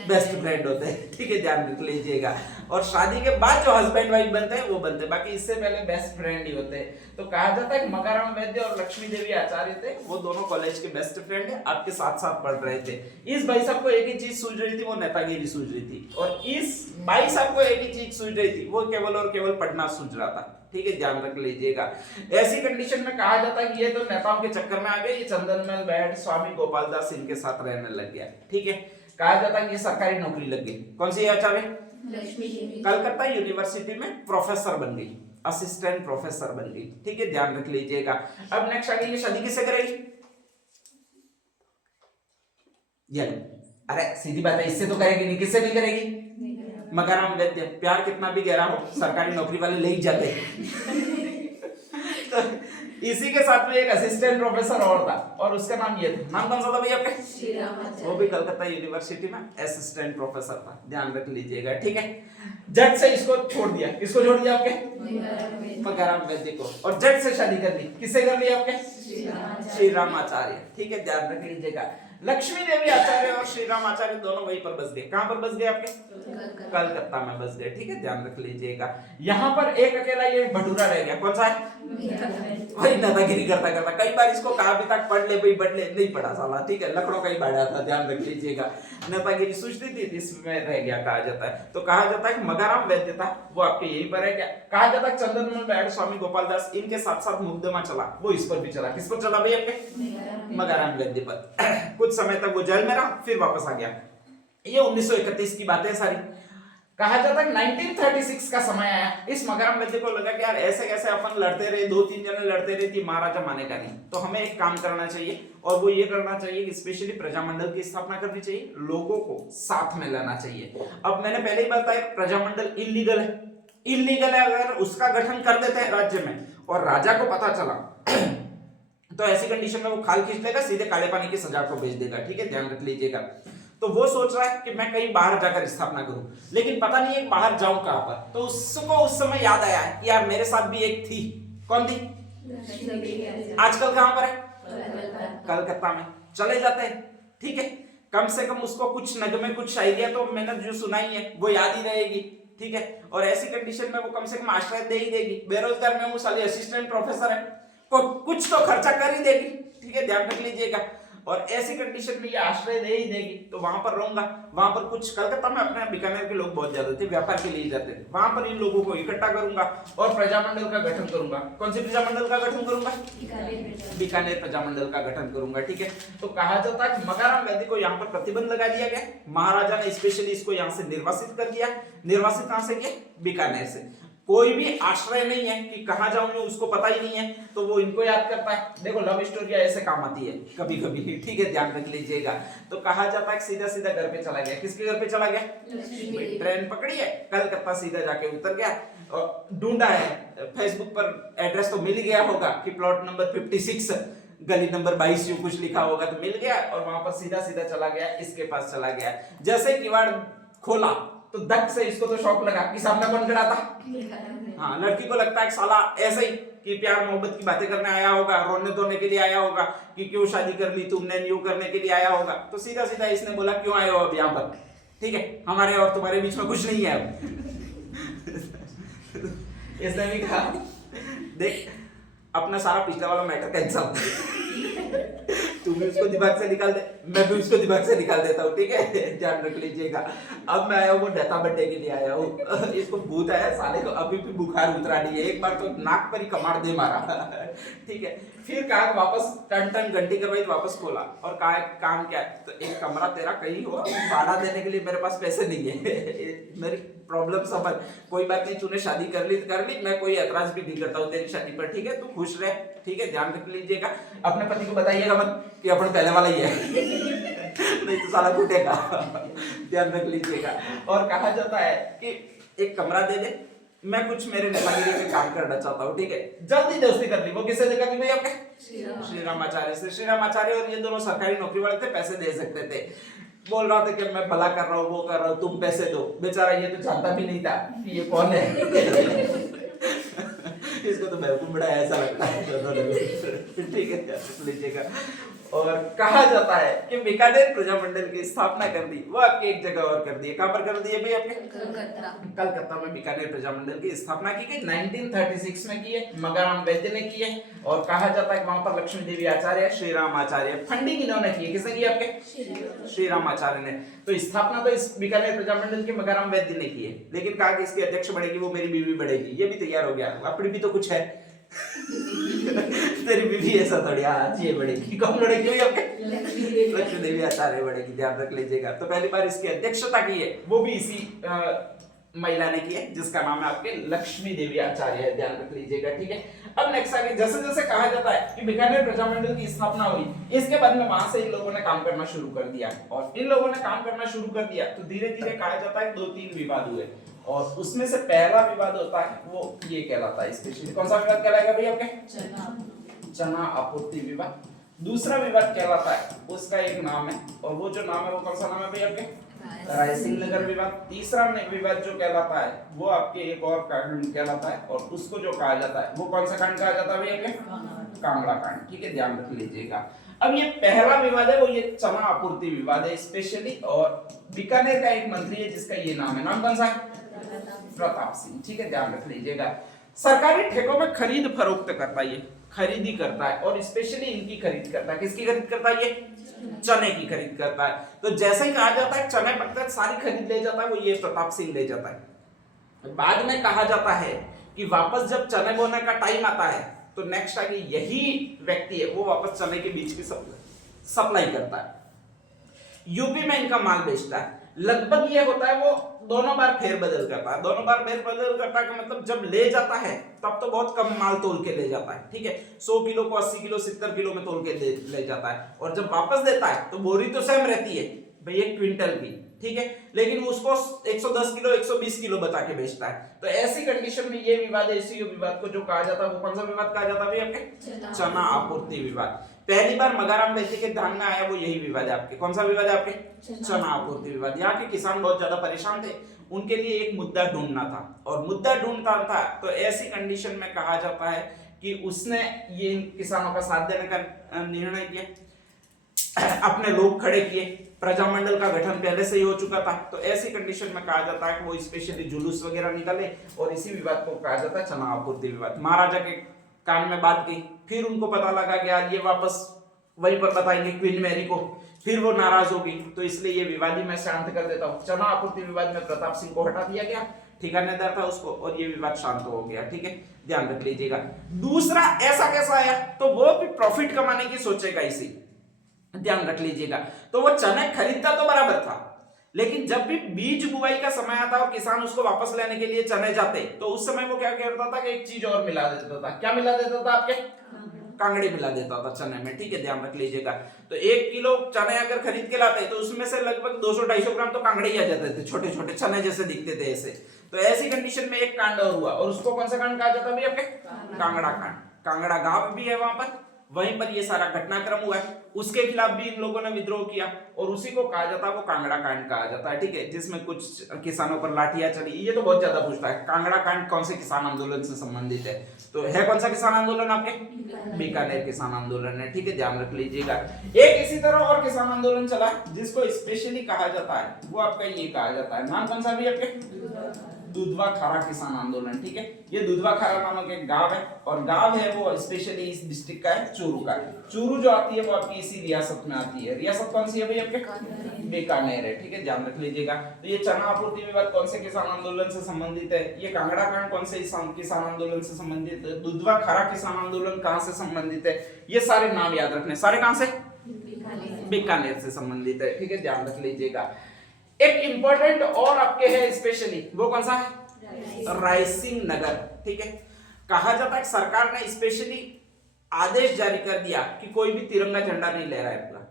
बेस्ट फ्रेंड होते हैं, ठीक है, ध्यान रख लीजिएगा। और शादी के बाद जो हस्बैंड वाइफ बनते हैं वो बनते हैं, बाकी इससे पहले बेस्ट फ्रेंड ही होते हैं। तो कहा जाता है कि मकाराम वैद्य और लक्ष्मी देवी आचार्य थे, वो दोनों कॉलेज के बेस्ट फ्रेंड है, आपके साथ साथ पढ़ रहे थे। इस भाई साहब को एक ही चीज सूझ रही थी, वो नेतागिरी सूझ रही थी, और इस भाई साहब को एक ही चीज सूझ रही थी, वो केवल और केवल पढ़ना सूझ रहा था, ठीक है, ध्यान रख लीजिएगा। ऐसी कंडीशन में कहा जाता है कि ये तो नेताओं के चक्कर में आ गए, ये चंदनमल बैठ स्वामी गोपाल दास इनके साथ रहने लग गया, ठीक है। कहा जाता है कि ये सरकारी नौकरी लग गई। कौन सी आचार्य? लक्ष्मी देवी। कलकत्ता यूनिवर्सिटी में प्रोफेसर बन गई, असिस्टेंट प्रोफेसर बन गई, ठीक है, ध्यान रख लीजिएगा। अब नेक्स्ट आगे, ये शादी किससे करेगी? अरे सीधी बात है, इससे तो करेगी नहीं, किससे नहीं करेगी? मकाराम वैद्य। प्यार कितना भी गहरा हो, सरकारी नौकरी वाले ले ही जाते तो इसी के साथ में एक असिस्टेंट प्रोफेसर और था, और उसका नाम ये था, नाम कौन सा था भैया आपके? वो भी कलकत्ता यूनिवर्सिटी में असिस्टेंट प्रोफेसर था, ध्यान रख लीजिएगा, ठीक है। जज से इसको छोड़ दिया, किसको छोड़ दिया आपके? मकाराम वैद्य को, और जज से शादी कर ली, किससे कर ली आपके? श्री राम आचार्य, ठीक है, ध्यान रख लीजिएगा। लक्ष्मी देवी आचार्य और श्री राम आचार्य दोनों वहीं पर बस गए। कहां पर बस गए आपके? कलकत्ता में बस गए, ठीक है, ध्यान रख लीजिएगा। यहाँ पर एक अकेला ये भटूरा रह गया, कौन सा है? वही नेतागिरी करता करता, कई बार इसको कहा भी तक पढ़ ले भाई, पढ़ ले, नहीं पढ़ा साला, ठीक है, लकड़ों का ही बाड़ा था, ध्यान रख लीजिएगा। नेतागिरी सूझती थी, इसमें रह गया, कहा जाता है। तो कहा जाता है कि मकाराम वैद्य था, वो आपके यहीं पर है क्या? कहा जाता है चंदनमल बैठ स्वामी गोपाल दास इनके साथ साथ मुकदमा चला, वो इस पर भी चला, किस पर चला भाई आपके? मकाराम वैद्य पर। कुछ समय तक वो जेल में रहा, फिर वापस आ गया। ये 1931 की बातें सारी। कहा जाता है 1936 का समय आया, इस मकाराम वैद्य को लगा कि यार ऐसे कैसे अपन लड़ते रहे, 2-3 जने लड़ते रहे कि महाराजा मानेगा नहीं, तो हमें एक काम करना चाहिए, और वो ये करना चाहिए कि स्पेशली प्रजामंडल की स्थापना करनी चाहिए, लोगों को साथ में लाना चाहिए। अब मैंने पहले ही बताया प्रजामंडल इलीगल है, इलीगल है, अगर उसका गठन कर देते हैं राज्य में और राजा को पता चला तो ऐसी कंडीशन में वो खाल खींच लेगा, सीधे काले पानी की सजा को भेज देगा, ठीक है, ध्यान रख लीजिएगा। तो वो सोच रहा है कि मैं कहीं बाहर जाकर स्थापना करूं, लेकिन पता नहीं है बाहर जाऊं कहां पर। तो उसको उस समय याद आया कि यार मेरे साथ भी एक थी, कौन थी? आजकल कहां पर है? कलकत्ता में। चले जाते हैं, ठीक है, कम से कम उसको कुछ नगमे, कुछ शायरियां तो मैंने जो सुनाई है वो याद ही रहेगी, ठीक है, और ऐसी कंडीशन में वो कम से कम आश्रय दे ही देगी। बेरोजगार में वो साली असिस्टेंट प्रोफेसर है, कुछ तो खर्चा कर ही देगी, ठीक है, ध्यान रख लीजिएगा। और ऐसी कंडीशन में ये आश्रय दे ही देगी, तो वहां पर रहूंगा। वहां पर कुछ कलकत्ता में अपने बीकानेर के लोग बहुत ज्यादा थे, व्यापार के लिए जाते थे, वहां पर इन लोगों को इकट्ठा करूंगा और प्रजामंडल का गठन करूंगा। कौन सी प्रजामंडल का गठन करूंगा? बीकानेर प्रजामंडल का गठन करूंगा, ठीक है। तो कहा जाता है कि मकाराम वैद्य को यहाँ पर प्रतिबंध लगा दिया गया, महाराजा ने स्पेशली इसको यहाँ से निर्वासित कर दिया। निर्वासित कहां से किया? बीकानेर से। कोई भी आश्रय नहीं है कि कहां जाऊं, उसको पता ही नहीं है, तो वो इनको याद करता है। देखो लव स्टोरी ऐसे काम आती है कभी कभी, ठीक है, ध्यान रख लीजिएगा। तो कहा जाता है सीधा सीधा घर पे चला गया। किसके घर पे चला गया? ट्रेन पकड़ी है, कलकत्ता सीधा जाके उतर गया और ढूंढा है, फेसबुक पर एड्रेस तो मिल गया होगा कि प्लॉट नंबर 56 गली नंबर 22 यूं कुछ लिखा होगा, तो मिल गया और वहां पर सीधा सीधा चला गया, इसके पास चला गया। जैसे किवाड़ खोला तो धक से इसको तो शौक लगा कि सामने कौन खड़ा था। हाँ, लड़की को लगता है कि साला ऐसे ही कि प्यार मोहब्बत की बातें करने आया होगा, रोने धोने के लिए आया होगा कि क्यों शादी कर ली तुमने, यूं करने के लिए आया होगा। तो सीधा सीधा इसने बोला क्यों आए हो अब यहाँ पर, ठीक है, हमारे और तुम्हारे बीच में कुछ नहीं है अब। इसने भी कहा देख अपना सारा पिछला वाला मैटर कैंसल, तू भी उसको दिमाग से निकाल दे, मैं भी उसको दिमाग से निकाल देता हूँ, ठीक है, ध्यान रख लीजिएगा। अब मैं आया हूँ वो डेटा बर्थडे के लिए आया हूँ। इसको भूत आया साले को, अभी भी बुखार उतरा नहीं है, एक बार तो नाक पर ही कमार दे मारा, ठीक है। फिर कहा वापस टन टन घंटी करवाई, वापस खोला और कहा काम क्या है, तो एक कमरा तेरा कहीं हो, भाड़ा देने के लिए मेरे पास पैसे नहीं है, मेरी प्रॉब्लम समझ, कोई बात नहीं, तूने शादी कर ली, मैं कोई ऐतराज भी नहीं करता हूँ तेरी शादी पर, ठीक है, तू खुश रहे, ठीक है, ध्यान रख लीजिएगा। अपने पति को बताइएगा मत कि अपन पहले वाला ही है, नहीं तो साला कूटेगा, ध्यान रख लीजिएगा। और कहा जाता है कि एक कमरा दे दे, मैं कुछ मेरे नेतागिरी में काम करना चाहता हूँ, ठीक है, जल्दी दोस्ती कर ली। वो किससे देखा कि भाई आपके श्री राम आचार्य से। श्री राम आचार्य और ये दोनों सरकारी नौकरी वाले थे, पैसे दे सकते थे। बोल रहा था कि मैं भला कर रहा हूँ, वो कर रहा हूँ, तुम पैसे दो। बेचारा ये तो जानता भी नहीं था कि ये कौन है। इसको तो बेवकूफ बड़ा ऐसा लगता है, ठीक है, लीजिएगा। और कहा जाता है कि बीकानेर प्रजामंडल की स्थापना कर दी वो आपकी एक जगह और कर दी है। कहां पर कर दी है भाई आपके? कलकत्ता में बीकानेर प्रजामंडल की स्थापना की गई 1936 में की है, मगाराम वैद्य ने की है। और कहा जाता है कि वहां पर लक्ष्मी देवी आचार्य, श्री राम आचार्य, फंडिंग इन्होंने की है। किसने की आपके? श्री राम आचार्य ने। तो स्थापना तो इस बीकानेर प्रजामंडल के मगाराम वैद्य ने की है, लेकिन कहा कि इसकी अध्यक्ष बढ़ेगी वो मेरी बीवी बढ़ेगी। ये भी तैयार हो गया, अपनी भी तो कुछ है। तेरी बीवी ऐसा थोड़ी, आज ये बढ़ेगी। कौन बढ़ेगी आपके? लक्ष्मी देवी आचार्य बढ़ेगी, ध्यान रख लीजिएगा। तो पहली बार इसकी अध्यक्षता की है वो भी इसी महिला ने की है, जिसका नाम है आपके लक्ष्मी देवी आचार्य है, ध्यान रख लीजिएगा। ठीक है, अब नेक्स्ट आगे जैसे जैसे कहा जाता है कि बीकानेर प्रजामंडल की स्थापना हुई, इसके बाद में वहां से इन लोगों ने काम करना शुरू कर दिया। और इन लोगों ने काम करना शुरू कर दिया तो धीरे धीरे कहा जाता है 2-3 विवाद हुए। और उसमें से पहला विवाद होता है वो ये कहलाता है, स्पेशली कौन सा विवाद कहलाएगा भाई आपके? चना आपूर्ति विवाद। दूसरा विवाद कहलाता है, उसका एक नाम है, और वो जो नाम है वो कौन सा नाम है भाई आपके? रायसिंह नगर विवाद। तीसरा विवाद जो कहलाता है वो आपके एक और कांड कहलाता है, और उसको जो कहा जाता है वो कौन सा कांड कहा जाता है भाई आपके? कांगड़ा कांड। ठीक है, ध्यान रख लीजिएगा। अब ये पहला विवाद है वो ये चना आपूर्ति विवाद है स्पेशली, और बीकानेर का एक मंत्री है जिसका ये नाम है, नाम कौन सा है? प्रताप सिंह। ठीक है, ध्यान रख लीजिएगा। सरकारी ठेकों में खरीद फरोख्त करता है, ये खरीदी करता है, और स्पेशली इनकी खरीद करता है। किसकी खरीद करता है? ये चने की खरीद करता है। तो जैसे ही कहा जाता है चने पकता है, सारी खरीद ले जाता है वो ये प्रताप सिंह ले जाता है। बाद में कहा जाता है कि वापस जब चने बोने का टाइम आता है तो नेक्स्ट आगे यही व्यक्ति है वो वापस चने के बीज की सप्लाई करता है, यूपी में इनका माल बेचता है। लगभग ये होता है वो दोनों बार फेरबदल करता है। दोनों बार फेरबदल करता है का मतलब जब ले जाता है तब तो बहुत कम माल तोल के ले जाता है। ठीक है, 100 किलो को 80 किलो 70 किलो में तोल के ले जाता है, और जब वापस देता है तो बोरी तो सेम रहती है भाई 1 क्विंटल की। ठीक है, लेकिन उसको 110 किलो 120 किलो बता के बेचता है। तो ऐसी कंडीशन में ये विवाद, ऐसी विवाद को जो कहा जाता है वो कौन सा विवाद कहा जाता है भाई आपके? चना आपूर्ति विवाद। पहली बार मगाराम वैद्य के ध्यान में आया वो यही विवाद है आपके। कौन सा विवाद है आपके? चना आपूर्ति विवाद। यहाँ के किसान बहुत ज्यादा परेशान थे, उनके लिए एक मुद्दा ढूंढना था, और मुद्दा ढूंढता था तो ऐसी कंडीशन में कहा जाता है कि उसने ये किसानों का साथ देने का निर्णय किया, अपने लोग खड़े किए, प्रजामंडल का गठन पहले से ही हो चुका था। तो ऐसी कंडीशन में कहा जाता है कि वो स्पेशली जुलूस वगैरह निकाले, और इसी विवाद को कहा जाता है चना आपूर्ति विवाद। महाराजा के कान में बात गई, फिर उनको पता लगा कि यार ये वापस वहीं पर बताएंगे क्वीन मैरी को, फिर वो नाराज होगी, तो इसलिए ये विवाद ही मैं शांत कर देता हूँ। चना आपूर्ति विवाद में प्रताप सिंह को हटा दिया गया, ठिकानेदार था उसको, और ये विवाद शांत हो गया। ठीक है, ध्यान रख लीजिएगा। दूसरा ऐसा कैसा आया, तो वो भी प्रॉफिट कमाने की सोचेगा इसी, ध्यान रख लीजिएगा। तो वो चने खरीदता तो बराबर था, लेकिन जब भी बीज बुआई का समय आता और किसान उसको वापस लेने के लिए चने जाते तो उस समय वो क्या करता था कि एक चीज और मिला देता था। क्या मिला देता था आपके? कांगड़े मिला देता था चने में। ठीक है, ध्यान रख लीजिएगा। तो 1 किलो चने अगर खरीद के लाते तो उसमें से लगभग 200-250 ग्राम तो कांगड़े ही आ जाते थे, छोटे छोटे चने जैसे दिखते थे ऐसे। तो ऐसी कंडीशन में एक कांड और हुआ, और उसको कौन सा कांड कहा जाता है आपके? कांगड़ा कांड। कांगड़ा गांव भी है वहां पर, वहीं पर ये सारा घटनाक्रम हुआ है। उसके खिलाफ भी इन लोगों ने विद्रोह किया, और उसी को कहा जाता है वो कांगड़ा कांड कहा जाता है। ठीक है, जिसमें कुछ किसानों पर लाठियां चली। ये तो बहुत ज्यादा पूछता है, कांगड़ा कांड कौन से किसान आंदोलन से संबंधित है? तो है कौन सा किसान आंदोलन आपके? बीकानेर किसान आंदोलन है। ठीक है, ध्यान रख लीजिएगा। एक इसी तरह और किसान आंदोलन चला जिसको स्पेशली कहा जाता है वो आपका ये कहा जाता है, नाम कौन सा भी आपके? दुधवा खारा किसान आंदोलन। ठीक है, ये दुधवा खारा नामक एक गांव है, और गांव है वो स्पेशली इस डिस्ट्रिक्ट का है, चूरू का। चूरू जो आती है वो आपकी इसी रियासत में आती है। रियासत कौन सी है भाई आपके? बीकानेर है। ठीक है, ध्यान रख लीजिएगा। तो ये चना आपूर्ति विवाद कौन से किसान आंदोलन से संबंधित है? ये कांगड़ा कांड कौन से किसान आंदोलन से संबंधित है? दुधवा खारा किसान आंदोलन कहां से संबंधित है? ये सारे नाम याद रखने, सारे कहां से? बीकानेर से संबंधित है। ठीक है, ध्यान रख लीजिएगा। एक इंपॉर्टेंट और आपके है स्पेशली, वो कौन सा है? रायसिंह नगर। ठीक है, कहा जाता है सरकार ने स्पेशली आदेश जारी कर दिया कि कोई भी तिरंगा झंडा नहीं ले रहा है। पूरा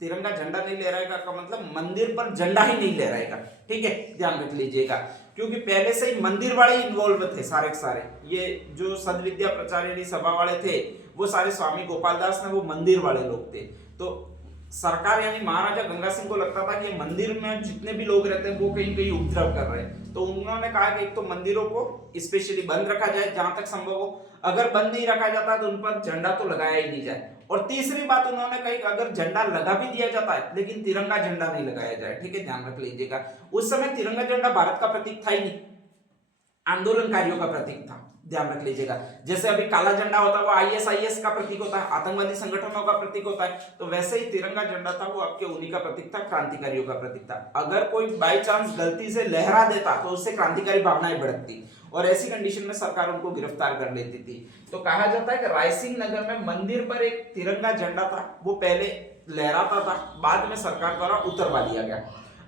तिरंगा झंडा नहीं ले रहेगा का मतलब मंदिर पर झंडा ही नहीं ले रहेगा। ठीक है, ध्यान रख लीजिएगा, क्योंकि पहले से ही मंदिर वाले इन्वॉल्व थे सारे के सारे। ये जो सदविद्या प्रचारिणी सभा वाले थे वो सारे स्वामी गोपाल दास ने वो मंदिर वाले लोग थे। तो सरकार यानी महाराजा गंगा सिंह को लगता था कि मंदिर में जितने भी लोग रहते हैं वो कहीं कहीं उपद्रव कर रहे हैं। तो उन्होंने कहा कि एक तो मंदिरों को स्पेशली बंद रखा जाए जहां तक संभव हो, अगर बंद नहीं रखा जाता तो उन पर झंडा तो लगाया ही नहीं जाए, और तीसरी बात उन्होंने कही कि अगर झंडा लगा भी दिया जाता है लेकिन तिरंगा झंडा नहीं लगाया जाए, ठीक है, ध्यान रख लीजिएगा। उस समय तिरंगा झंडा भारत का प्रतीक था ही नहीं, आंदोलनकारियों का प्रतीक था, ध्यान रख लीजिएगा। जैसे अभी काला झंडा होता है वो आईएसआईएस का प्रतीक होता है, आतंकवादी संगठनों का प्रतीक होता है, तो वैसे ही तिरंगा झंडा था वो आपके उन्हीं का प्रतीक था, क्रांतिकारियों का प्रतीक था। अगर कोई बाई चांस गलती से लहरा देता तो उससे क्रांतिकारी भावनाएं भड़कती और ऐसी कंडीशन में सरकार उनको गिरफ्तार कर लेती थी। तो कहा जाता है कि रायसिंह नगर में मंदिर पर एक तिरंगा झंडा था, वो पहले लहराता था, बाद में सरकार द्वारा उतरवा दिया गया।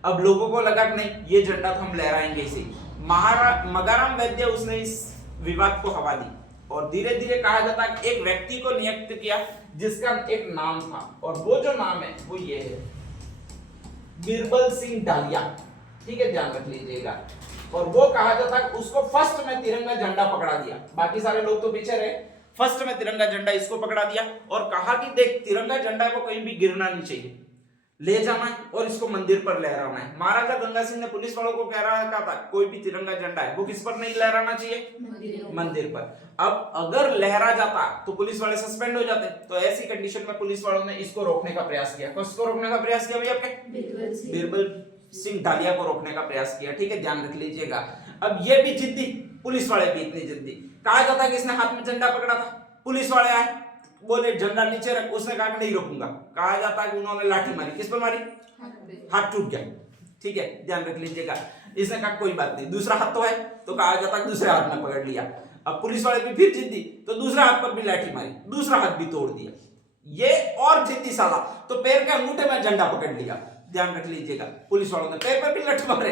अब लोगों को लगा कि नहीं ये झंडा तो हम लहराएंगे इसे। मगाराम वैद्य उसने इस विवाद को हवा दी और धीरे धीरे कहा जाता है कि एक व्यक्ति को नियुक्त किया जिसका एक नाम था, और वो जो नाम है वो ये है, बिरबल सिंह डालिया, ठीक है, ध्यान रख लीजिएगा। और वो कहा जाता है उसको फर्स्ट में तिरंगा झंडा पकड़ा दिया, बाकी सारे लोग तो पीछे रहे, फर्स्ट में तिरंगा झंडा इसको पकड़ा दिया और कहा कि देख तिरंगा झंडा है वो कहीं भी गिरना नहीं चाहिए, ले जाना है और इसको मंदिर पर लहराना है। महाराजा गंगा सिंह ने पुलिस वालों को कह रहा था कोई भी तिरंगा झंडा है वो किस पर नहीं लहराना चाहिए, मंदिर पर। अब अगर लहरा जाता तो पुलिस वाले सस्पेंड हो जाते, तो ऐसी कंडीशन में पुलिस वालों ने इसको रोकने का प्रयास किया। किसको रोकने का प्रयास किया भैया? आपके बिरबल सिंह डालिया को रोकने का प्रयास किया, ठीक है, ध्यान रख लीजिएगा। अब ये भी जिद्दी, पुलिस वाले भी इतनी जिद्दी, कहा जाता है कि इसने हाथ में झंडा पकड़ा था, पुलिस वाले आए बोले झंडा नीचे रख, उसने कहा कि नहीं रोकूंगा। कहा जाता है कि उन्होंने लाठी मारी, किस पर मारी? हाथ टूट गया, ठीक है, ध्यान रख लीजिएगा। इसने कहा कोई बात नहीं, दूसरा हाथ तो है, तो कहा जाता है कि दूसरे हाथ में पकड़ लिया। अब पुलिस वाले भी फिर जिद्दी, तो दूसरा हाथ पर भी लाठी मारी, दूसरा हाथ भी तोड़ दिया। ये और जिद्दी साला, तो पैर के अंगूठे में झंडा पकड़ लिया, ध्यान रख लीजिएगा। पुलिस वालों ने पैर पर भी लठ मारे,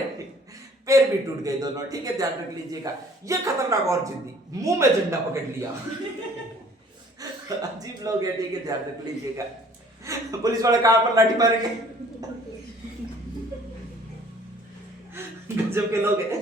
पैर भी टूट गए दोनों, ठीक है, ध्यान रख लीजिएगा। ये खतरनाक और जिद्दी, मुंह में झंडा पकड़ लिया। अजीब लोग है, ठीक है, ध्यान रख लीजिएगा। पुलिस वाले कहां पर लाठी मारेंगे? गजब के लोग हैं।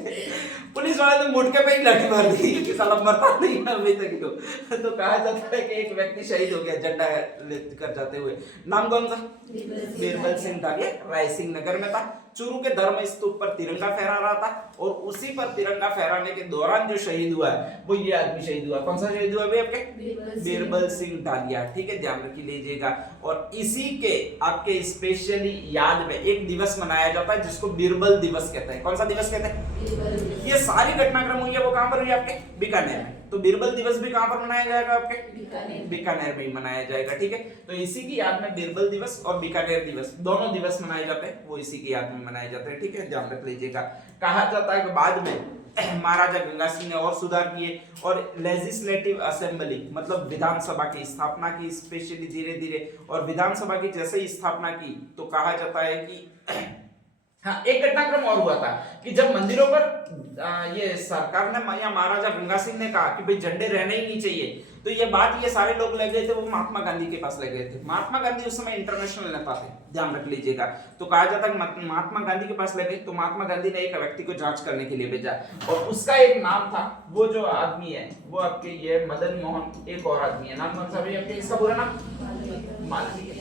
पुलिस वाले ने मुटके पे ही लाठी मार दी कि साला मरता नहीं है अभी तक। तो कहा जाता है कि एक व्यक्ति शहीद हो गया झंडा लेकर जाते हुए। नाम कौन सा? बिरबल सिंह डालिया, रायसिंह नगर में था। चूरू के धर्म स्तूप पर तिरंगा फहरा रहा था और उसी पर तिरंगा फहराने के दौरान जो शहीद हुआ है वो ये आदमी शहीद हुआ। कौन सा शहीद हुआ भाई? आपके बिरबल सिंह डालिया, ठीक है, ध्यान रख लीजिएगा। और इसी के आपके स्पेशली याद में एक दिवस मनाया जाता है जिसको बिरबल दिवस कहते हैं। कौन सा दिवस कहते हैं? ये सारी घटनाक्रम हुई है वो कहां पर हुई? आपके बीकानेर में। तो बिरबल दिवस भी कहां पर मनाया जाएगा? आपके बीकानेर में ही मनाया जाएगा, ठीक है। तो इसी की याद में बिरबल दिवस और बीकानेर दिवस दोनों दिवस मनाए जाते हैं, वो इसी की याद में मनाए जाते हैं, ठीक है, ध्यान रख लीजिएगा। कहा जाता है कि बाद में महाराजा गंगा सिंह ने और सुधार किए और लेजिस्लेटिव असेंबली मतलब विधानसभा की स्थापना की स्पेशली धीरे धीरे। और विधानसभा की जैसे ही स्थापना की तो कहा जाता है कि हाँ, एक घटनाक्रम और हुआ था कि जब मंदिरों पर ये सरकार ने या महाराजा गंगा सिंह ने कहा कि भाई झंडे रहने ही नहीं चाहिए, तो ये बात ये सारे लोग ले गए थे, वो महात्मा गांधी के पास ले गए थे। महात्मा गांधी उस समय इंटरनेशनल नेता थे, ध्यान रख लीजिएगा। तो कहा जाता है महात्मा गांधी के पास ले गए, तो महात्मा गांधी ने एक व्यक्ति को जांच करने के लिए भेजा और उसका एक नाम था, वो जो आदमी है वो आपके ये मदन मोहन, एक और आदमी है, नाम कौन सा भैया आपके? इसका पूरा नाम मालवीय।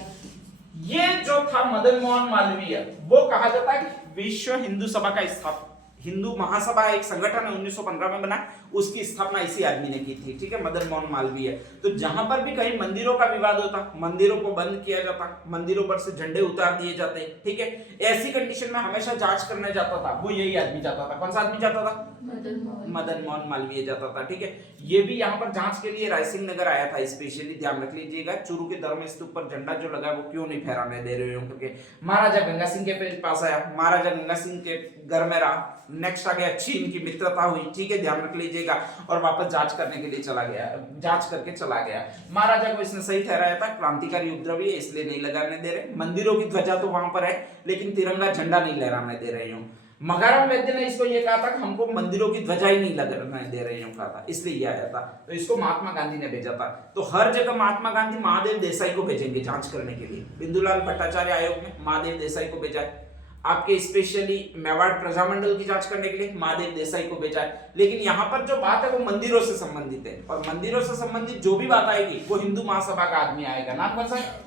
ये जो था मदन मोहन मालवीय, वो कहा जाता है कि विश्व हिंदू सभा का स्थापक, हिंदू महासभा एक संगठन है 1915 में बना, उसकी स्थापना इसी आदमी ने की थी, ठीक है, मदन मोहन मालवीय। तो जहां पर भी कहीं मंदिरों का विवाद होता, मंदिरों को बंद किया जाता, मंदिरों पर से झंडे उतार दिए जाते, ठीक है, ऐसी कंडीशन में हमेशा जांच करने जाता था वो यही आदमी जाता था। कौन सा आदमी जाता था? मदन मोहन मालवीय जाता था, ठीक है। ये भी यहाँ पर जांच के लिए रायसिंह नगर आया था स्पेशली, ध्यान रख लीजिएगा। चूरू के धर्म स्तूप पर झंडा जो लगा वो क्यों नहीं फहराने दे रहे हो, क्योंकि महाराजा गंगा सिंह के पास आया, महाराजा गंगा सिंह के घर में रहा, नेक्स्ट आ गया अच्छी इनकी मित्रता हुई, ठीक है, ध्यान रख लीजिएगा। और वापस जांच करने के लिए चला गया, जांच करके चला गया। महाराजा को इसने सही ठहराया था क्रांतिकारी उपद्रवी है इसलिए नहीं लगाने दे रहे, मंदिरों की ध्वजा तो वहां पर है लेकिन तिरंगा झंडा नहीं लहराने दे रहे हूं। मगाराम वैद्य ने इसको ये कहा था कि हमको मंदिरों की ध्वजा ही नहीं लगाने दे रहे हूं, कहा था, इसलिए ये आया था। तो इसको महात्मा गांधी ने भेजा था। तो हर जगह महात्मा गांधी महादेव देसाई को भेजेंगे जांच करने के लिए। बिंदुलाल भट्टाचार्य आयोग में महादेव देसाई को भेजा है, आपके स्पेशली मेवाड़ प्रजामंडल की जांच करने के लिए महादेव देसाई को भेजा है। लेकिन यहाँ पर जो बात है वो मंदिरों से संबंधित है और मंदिरों से संबंधित जो भी बात आएगी वो हिंदू महासभा का आदमी आएगा। नाम कौन सा है?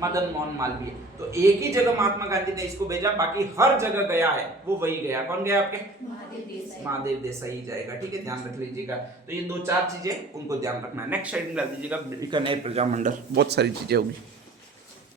मदन मोहन मालवीय। तो एक ही जगह महात्मा गांधी ने इसको भेजा, बाकी हर जगह गया है वो वही गया। कौन गया? आपके महादेव देसाई ही जाएगा, ठीक है, ध्यान रख लीजिएगा। तो ये 2-4 चीजें उनको ध्यान रखना है। नेक्स्ट हेडिंग डाल दीजिएगा बीकानेर प्रजा मंडल, बहुत सारी चीजें होगी।